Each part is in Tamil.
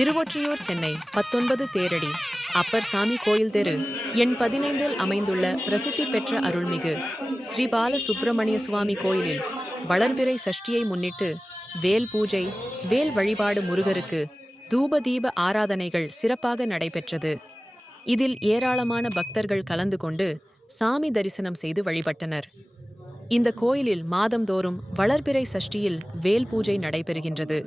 திருவொற்றியூர் சென்னை பத்தொன்பது தேரடி அப்பர் சாமி கோயில் தெரு எண் பதினைந்தில் அமைந்துள்ள பிரசித்தி பெற்ற அருள்மிகு ஸ்ரீ பால சுப்பிரமணிய சுவாமி கோயிலில் வளர்பிறை சஷ்டியை முன்னிட்டு வேல் பூஜை வேல் வழிபாடு முருகருக்கு தூப தீப ஆராதனைகள் சிறப்பாக நடைபெற்றது. இதில் ஏராளமான பக்தர்கள் கலந்து கொண்டு சாமி தரிசனம் செய்து வழிபட்டனர். இந்த கோயிலில் மாதந்தோறும் வளர்பிறை சஷ்டியில் வேல் பூஜை நடைபெறுகின்றது.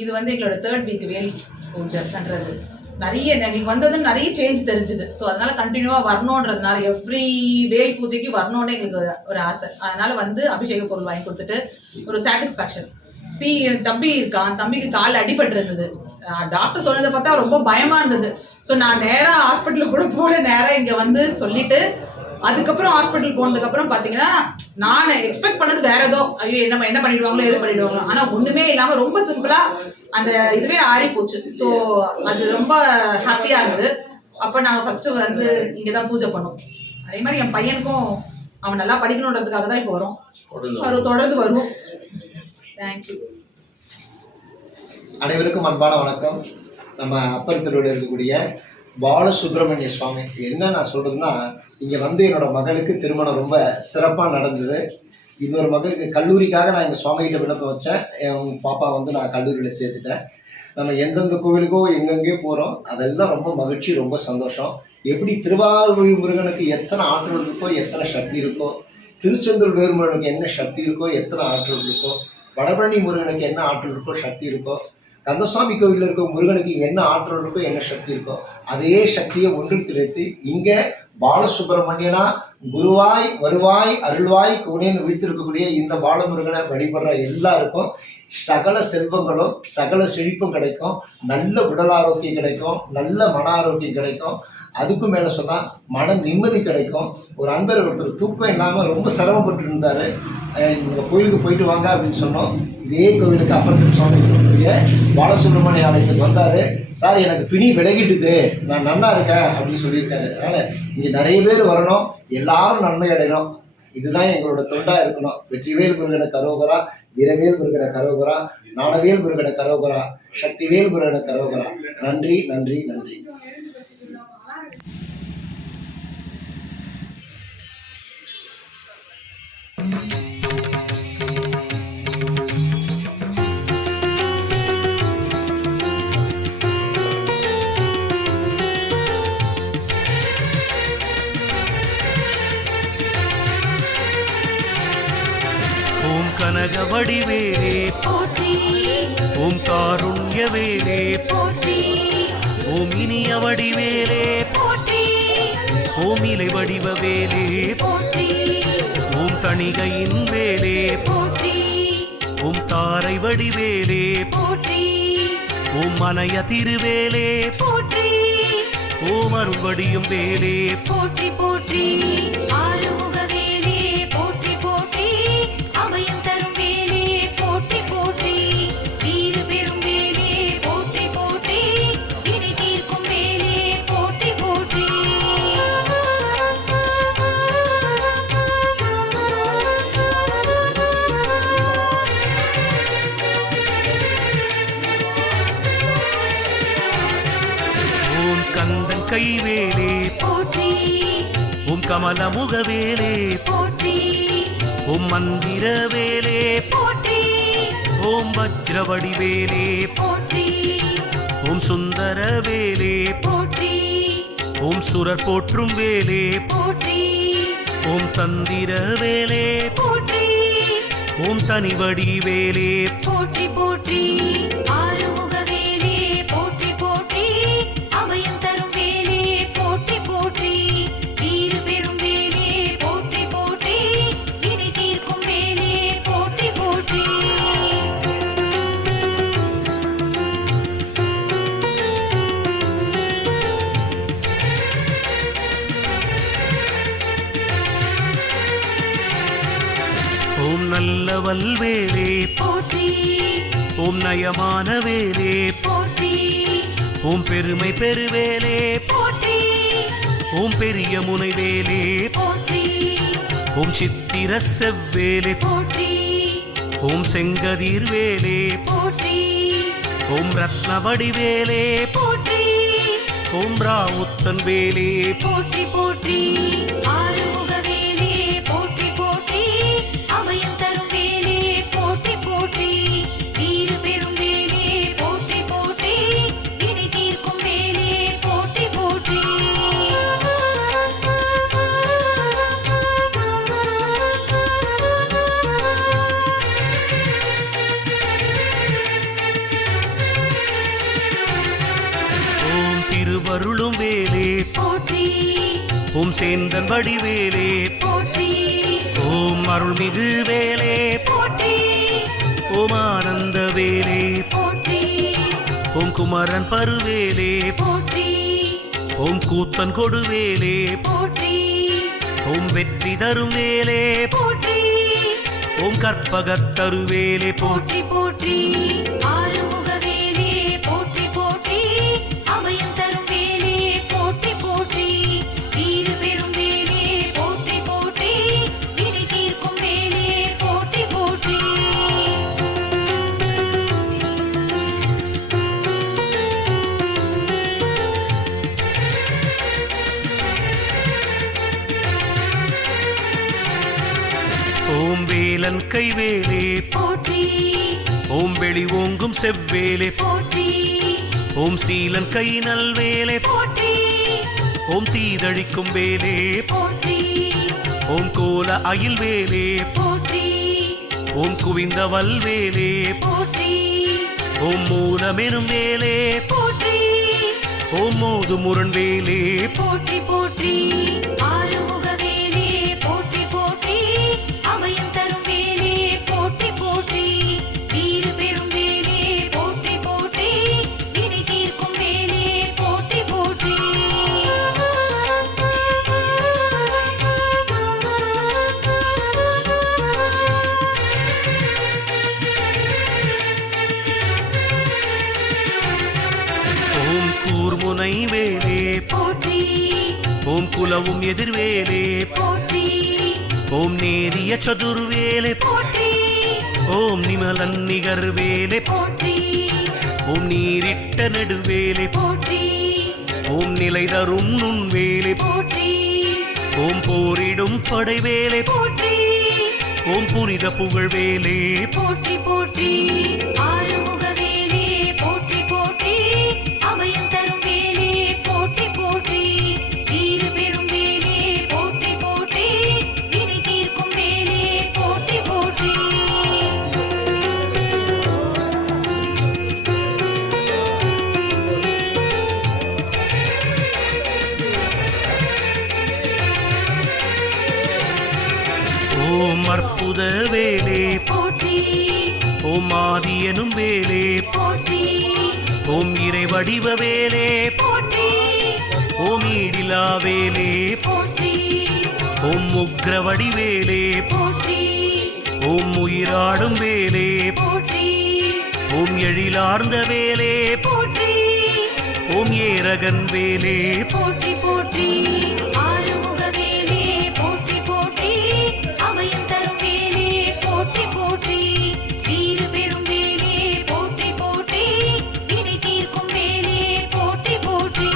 இது வந்து எங்களோட தேர்ட் வீக் வேல் பூஜை பண்ணுறது நிறைய எங்களுக்கு வந்ததும் நிறைய சேஞ்ச் தெரிஞ்சுது. ஸோ அதனால கண்டினியூவாக வரணுன்றதுனால எவ்ரி வேல் பூஜைக்கு வரணும்னு எங்களுக்கு ஒரு ஒரு ஆசை. அதனால வந்து அபிஷேக பொருள் வாங்கி கொடுத்துட்டு ஒரு சாட்டிஸ்ஃபேக்ஷன் சி தம்பி இருக்கான். தம்பிக்கு கால் அடிபட்டு இருந்தது டாக்டர் சொன்னதை பார்த்தா ரொம்ப பயமா இருந்தது. ஸோ நான் நேராக ஹாஸ்பிட்டலுக்கு கூட போல நேராக இங்கே வந்து சொல்லிட்டு அதுக்கப்புறம் ஹாஸ்பிட்டல் போனதுக்கப்புறம் பார்த்தீங்கன்னா நான் எக்ஸ்பெக்ட் பண்ணது வேற ஏதோ. ஐயோ என்ன என்ன பண்ணிடுவாங்களோ எது பண்ணிடுவாங்களோ. ஆனால் ஒன்றுமே இல்லாமல் ரொம்ப சிம்பிளாக அந்த இதுவே ஆறி போச்சு. ஸோ அது ரொம்ப ஹாப்பியாக இருந்தது. அப்போ நாங்கள் ஃபஸ்ட்டு வந்து இங்கே தான் பூஜை பண்ணோம். அதே மாதிரி என் பையனுக்கும் அவன் நல்லா படிக்கணுன்றதுக்காக தான் இப்போ வரும். வரும். தொடர்ந்து வரும் தேங்க்யூ அனைவருக்கும் அன்பான வணக்கம். நம்ம அப்பர் தெருவில் இருக்கக்கூடிய பாலசுப்ரமணிய சுவாமி என்ன நான் சொல்கிறதுன்னா இங்கே வந்து என்னோட மகளுக்கு திருமணம் ரொம்ப சிறப்பாக நடந்தது. இன்னொரு மகளுக்கு கல்லூரிக்காக நான் எங்கள் சுவாமிகிட்ட விண்ணப்பம் வச்சேன். என் பாப்பா வந்து நான் கல்லூரியில் சேர்த்துட்டேன். நம்ம எந்தெந்த கோவிலுக்கோ எங்கெங்கேயோ போகிறோம் அதெல்லாம் ரொம்ப மகிழ்ச்சி ரொம்ப சந்தோஷம். எப்படி திருவாரூர் முருகனுக்கு எத்தனை ஆற்றல் இருக்கோ எத்தனை சக்தி இருக்கோ திருச்செந்தூர் வேறுமுருகனுக்கு என்ன சக்தி இருக்கோ எத்தனை ஆற்றல் இருக்கோ வடபழனி முருகனுக்கு என்ன ஆற்றல் இருக்கோ சக்தி இருக்கோ கந்தசாமி கோவிலில் இருக்க முருகனுக்கு என்ன ஆற்றல் இருக்கோ என்ன சக்தி இருக்கோ அதே சக்தியை ஒன்று திரைத்து இங்கே பாலசுப்பிரமணியனா குருவாய் வருவாய் அருள்வாய் குணேன்னு வீழ்த்திருக்கக்கூடிய இந்த பாலமுருகனை வழிபடுற எல்லாருக்கும் சகல செல்வங்களும் சகல செழிப்பும் கிடைக்கும். நல்ல உடல் ஆரோக்கியம் கிடைக்கும். நல்ல மன ஆரோக்கியம் கிடைக்கும். அதுக்கும் மேலே சொன்னால் மன நிம்மதி கிடைக்கும். ஒரு அன்பர் ஒருத்தர் தூக்கம் இல்லாமல் ரொம்ப சிரமப்பட்டு இருந்தார் இந்த கோயிலுக்கு போயிட்டு வாங்க அப்படின்னு சொன்னோம். இதே கோவிலுக்கு அப்பரத்தில் சுவாமி பாலசுப்ரமணிய ஆலயத்துக்கு வந்தார். சார் எனக்கு பிணி விலகிட்டுது. நான் நல்லா இருக்கேன் அப்படின்னு சொல்லியிருக்காரு. அதனால் இங்கே நிறைய பேர் வரணும். எல்லாரும் நன்மை அடையணும். இதுதான் எங்களோட தொண்டா இருக்கணும். வெற்றிவேல் முருகன கரோகரா வீரவேல் முருகன கரோகரா நாடவேல் முருகன கரோகரா சக்திவேல் முருகன கரோகரா. நன்றி நன்றி நன்றி. கனக வடிவேலே போற்றி. ஓம் காருண்யவேலே போற்றி. ஓம் இனிய வடிவேலே. ஓம் இலை வடிவ வேலே போற்றி. ஓம் தணிகையின் வேலே போற்றி. ஓம் தாரை வடிவேலே. போற்றி. ஓம் மனைய திருவேலே. போற்றி. ஓம் அருள்வடியும் வேலே. போற்றி போற்றி. ஓம் கமலமுக வேலே போற்றி. ஓம் மந்திர வேலே. போற்றி. ஓம் வஜ்ர வடிவேலே போற்றி. ஓம் சுந்தர வேலே. போற்றி. ஓம் சுரர் போற்றும் வேலே. போற்றி. ஓம் தந்திர வேலே. போற்றி. ஓம் தனிவடி வேலே. போற்றி போற்றி. வல்வேலே போற்றி. ஓம் நயமான வேலே. போற்றி. ஓம் பெருமை பெருவேலே. போற்றி. ஓம் பெரிய முனைவேலே போற்றி. ஓம் சித்திர செவ்வேலே. போற்றி. ஓம் செங்கதிர் வேலே. போற்றி. ஓம் ரத்னவடி வேலே. போற்றி. ஓம் ராவுத்தன் வேலே. போற்றி போற்றி. ஆறுமுக திருவருளும் வேலே. போற்றி. ஓம் சேந்தன் வடிவேலே. போற்றி. ஓம் அருள்மிகு வேலே. போற்றி. ஓம் ஆனந்த வேலே. போற்றி. ஓம் குமரன் பருவேலே. போற்றி. ஓம் கூத்தன் கொடுவேலே. போற்றி. ஓம் வெற்றி தரும் வேலே. போற்றி. ஓம் கற்பகத்தருவேலே போற்றி போற்றி போற்றி. கைவேலே போற்றி. ஓம் வெளி ஓங்கும் செவ்வேலே. போற்றி. ஓம் சீலன் கை நல்வேலே போற்றி. ஓம் தீதழிக்கும் வேலே. போற்றி. ஓம் கோல அயில் வேலே. போற்றி. ஓம் குவிந்த வல்வேலே போற்றி. ஓம் மூலமெனும் வேலே. போற்றி. ஓம் மோது முரண் வேலே. போற்றி போற்றி. ஓம் குலவும் எதிர்வேலே. போற்றி. ஓம் நேரிய சதுர்வேலே. போற்றி. ஓம் நிமலன் நிகர் வேலே போற்றி. ஓம் நீரிட்ட நெடுவேலே. போற்றி. ஓம் நிலை தரும் நுண்வேலே. போற்றி. ஓம் போரிடும் படைவேலே. போற்றி. ஓம் புனித புகழ்வேலே. போற்றி போற்றி. அற்புத வேலே. போற்றி. ஓம் ஆதி எனும் வேலே. போற்றி. ஓம் இறை வடிவ வேலே. போற்றி. ஓம் ஈடிலா வேலே. போற்றி. ஓம் உக்ர வடிவேலே போற்றி. ஓம் உயிராடும் வேலே. போற்றி. ஓம் எழிலார்ந்த வேலே. போற்றி. ஓம் ஏரகன் வேலே. போற்றி போற்றி. ஆறுமுக வேலே போற்றி போற்றி. அபயம் தரும் வேலே பெறும் வேலே போற்றி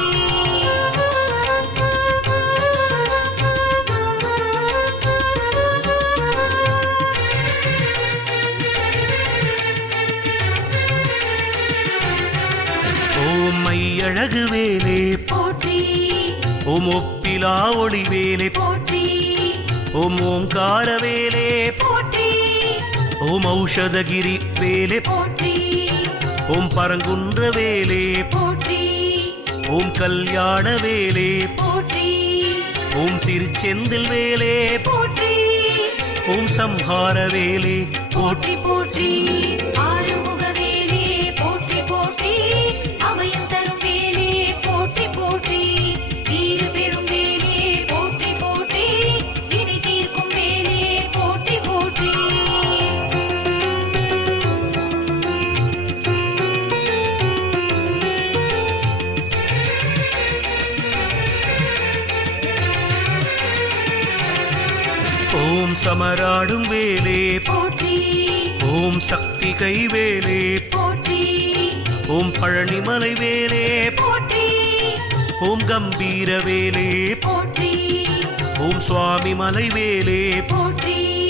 ஓம் மையழகு வேலே போற்றி ஓம் ஒப்பிலா ஒளி வேலே போற்றி. ஓம் ஓங்கார வேலே. போற்றி. ஓம் ஔஷதகிரி வேலே. போற்றி. ஓம் பரங்குன்ற வேலே. போற்றி. ஓம் கல்யாண வேலே. போற்றி. ஓம் திருச்செந்தில் வேலே. போற்றி. ஓம் சம்ஹார வேலே. போற்றி போற்றி. ஆறுமுக ஓம் சமராடும் வேலே. போற்றி. ஓம் சக்தி கைவேலே. போற்றி. ஓம் பழனிமலை வேலே. போற்றி. ஓம் கம்பீர வேலே. போற்றி. ஓம் சுவாமி மலை வேலே. போற்றி.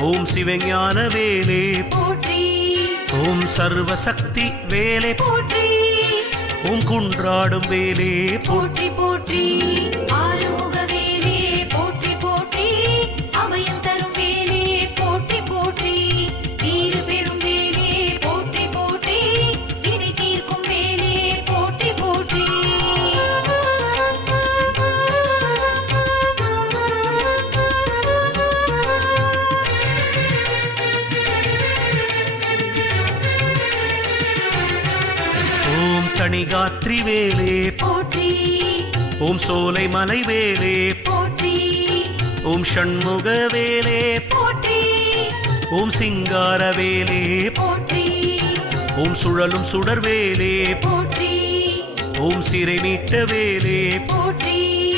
ஓம் சிவஞான வேலே. போற்றி. ஓம் சர்வசக்தி வேலே. போற்றி. ஓம் குன்றாடும் வேலே. போற்றி போற்றி. ஓம் தணிகாத்ரி வேலே. போற்றி. ஓம் சோலை மலை வேலே. போற்றி. ஓம் ஷண்முக வேலே. போற்றி. ஓம் சிங்கார வேலே. போற்றி. ஓம் சுழலும் சுடர் வேலே. போற்றி. ஓம் சிறை மீட்ட வேலே. போற்றி.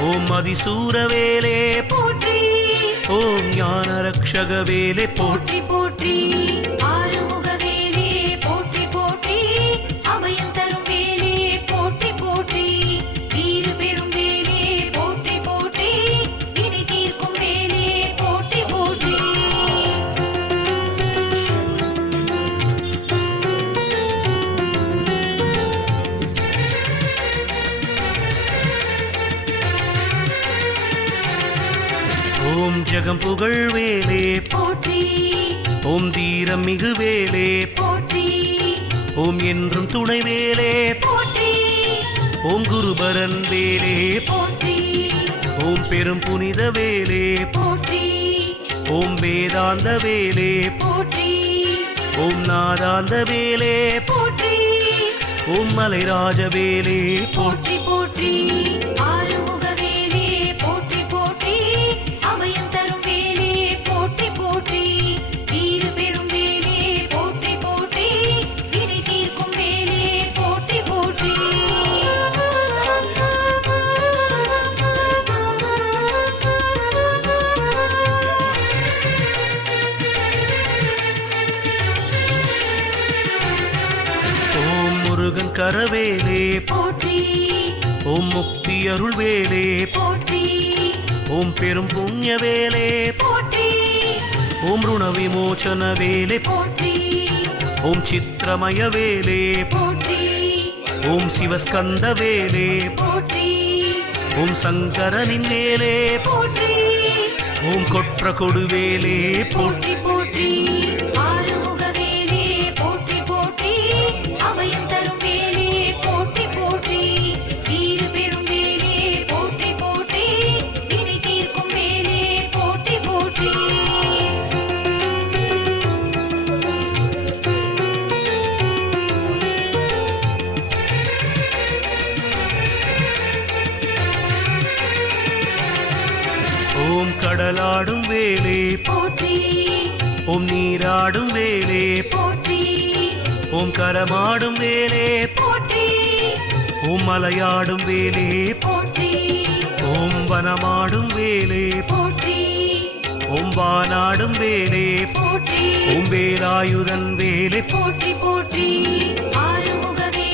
ஓம் அதிசூர வேலே. போற்றி. ஓம் ஞான ரக்ஷக வேலே. போற்றி போற்றி. ஆறுமுக ஓம் ஜெகம் புகழ் வேலே. போற்றி. ஓம் தீரம் மிகு வேலே. போற்றி. ஓம் என்றும் துணை வேலே. போற்றி. ஓம் குருபரன் வேலே. போற்றி. ஓம் பெரும் புனித வேலே. போற்றி. ஓம் வேதாந்த வேலே. போற்றி. ஓம் நாதாந்த வேலே. போற்றி. ஓம் மலைராஜ வேலே. போற்றி போற்றி. ஆறுமுக முருகன் கரவேலே. போற்றி. ஓம் முக்தி அருள் வேலே. போற்றி. ஓம் பெரும் புண்ணிய வேலே. போற்றி. ஓம் ருண விமோச்சன வேலே. போற்றி. ஓம் சித்திரமய வேலே. போற்றி. ஓம் சிவஸ்கந்த வேலே. போற்றி. ஓம் சங்கரனின் வேலே போற்றி. ஓம் கொற்ற கொடுவேலே போற்றி போற்றி. ஓம் கடலாடும் வேலே. போற்றி. ஓம் நீராடும் வேலே. போற்றி. ஓம் கரமாடும் வேலே. போற்றி. ஓம் மலையாடும் வேலே. போற்றி. ஓம் வனமாடும் வேலே. போற்றி. ஓம் வானாடும் வேலே. போற்றி. ஓம் வேலாயுதன் வேலே. போற்றி போற்றி. ஆறுமுக வேலே